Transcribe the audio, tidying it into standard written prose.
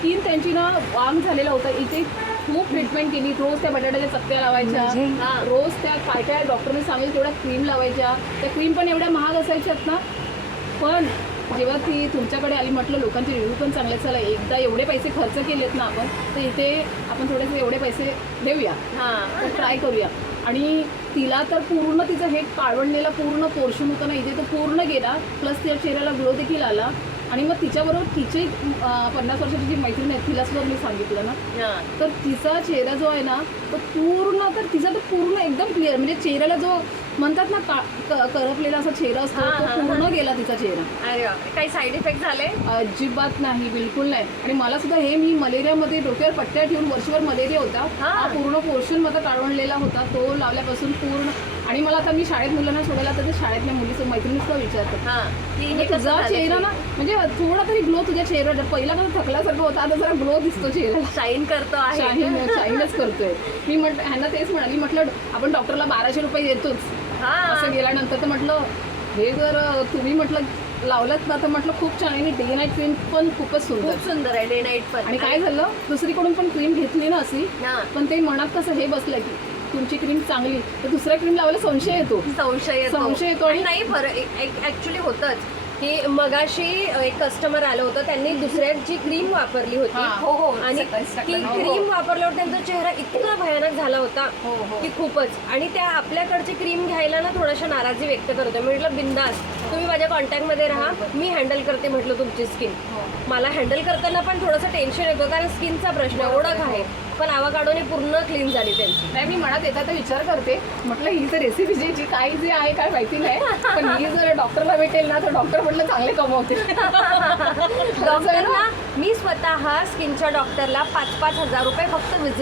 Skin त्यांची ना वांग झालेला होता. इथे खूप ट्रीटमेंट केली. रोज त्या बटाट्याच्या चक्क्या लावायच्या, रोज त्या काय काय डॉक्टरने सांगितलं तेवढ्या क्रीम लावायच्या. त्या क्रीम पण एवढ्या महाग असायच्यात ना. पण जेव्हा ती तुमच्याकडे आली म्हटलं लोकांचे रिव्ह्यू पण चांगले, चला एकदा एवढे पैसे खर्च केलेत ना आपण, तर इथे आपण थोडेसे एवढे पैसे देऊया, तर ट्राय करूया. आणि तिला तर पूर्ण तिचं हे काढवणलेला पूर्ण पोर्शन होतं ना इथे, तो पूर्ण गेला. प्लस तिच्या चेहऱ्याला ग्लो देखील आला. आणि मग तिच्याबरोबर तिची 50 वर्षाची जी मैत्रीण आहे तिला सुद्धा मी सांगितलं ना, तर तिचा चेहरा जो आहे ना तो पूर्ण, तर तिचा तर पूर्ण एकदम क्लिअर, म्हणजे चेहऱ्याला जो म्हणतात ना करपलेला असा चेहरा असतो तो पूर्ण गेला तिचा चेहरा. अरे काही साईड इफेक्ट झाले? अजिबात नाही, बिलकुल नाही. आणि मला सुद्धा हे, मी मलेरियामध्ये डोक्यावर पट्ट्या ठेवून वर्षभर मलेरिया होता, हा पूर्ण पोर्शन माझा काढवणलेला होता तो लावल्यापासून पूर्ण. आणि मला आता मी शाळेत मुलांना सोडायला तर शाळेतल्या मुली मैत्रिणी सुद्धा विचारतात तुझा चेहरा ना म्हणजे थोडा तरी ग्लो तुझ्या चेहऱ्यावर, पहिला कसं थकल्यासारखं होता, आता जरा ग्लो दिसतो चेहऱ्याला, शाईन करतो आहे, शाईनच करतोय. मी म्हटलं ह्यांना तेच म्हणाली, म्हटलं आपण डॉक्टरला 1200 रुपये देतोच असं गेल्यानंतर, तर म्हटलं हे जर तुम्ही म्हटलं लावलात ना तर म्हटलं खूप छान आहे. डे नाईट क्रीम पण खूपच सुंदर आहे डे नाईट पण. आणि काय झालं, दुसरीकडून पण क्रीम घेतली ना अशी, पण ते मनात कसं हे बसलं की तुमची क्रीम चांगली, तर दुसऱ्या क्रीम लावायला संशय येतो. आणि नाही ऍक्च्युली होतच की मगाशी एक कस्टमर आलं होतं, त्यांनी दुसऱ्याची क्रीम वापरली होती आणि ती क्रीम वापरल्यावर त्यांचा चेहरा इतका भयानक झाला होता की खूपच. आणि त्या आपल्याकडची क्रीम घ्यायला ना थोड्याशा नाराजी व्यक्त करत होत्या. म्हटलं बिंदास तुम्ही माझ्या कॉन्टॅक्टमध्ये राहा, मी हँडल करते म्हटलं तुमची स्किन. मला हँडल करताना पण थोडंसं टेन्शन येतं कारण स्किनचा प्रश्न ओळख आहे, पण आवाकाडोने पूर्ण क्लीन झाली त्यांची. नाही, मी मनात येतात तर विचार करते, म्हटलं ही तर रेसिपी जी काय जे आहे काय माहिती नाही, पण ही जर डॉक्टरला भेटेल ना तर डॉक्टर म्हटलं चांगले कमवते. डॉक्टरला मी स्वतः स्किनच्या डॉक्टरला 5,000 रुपये फक्त विजिट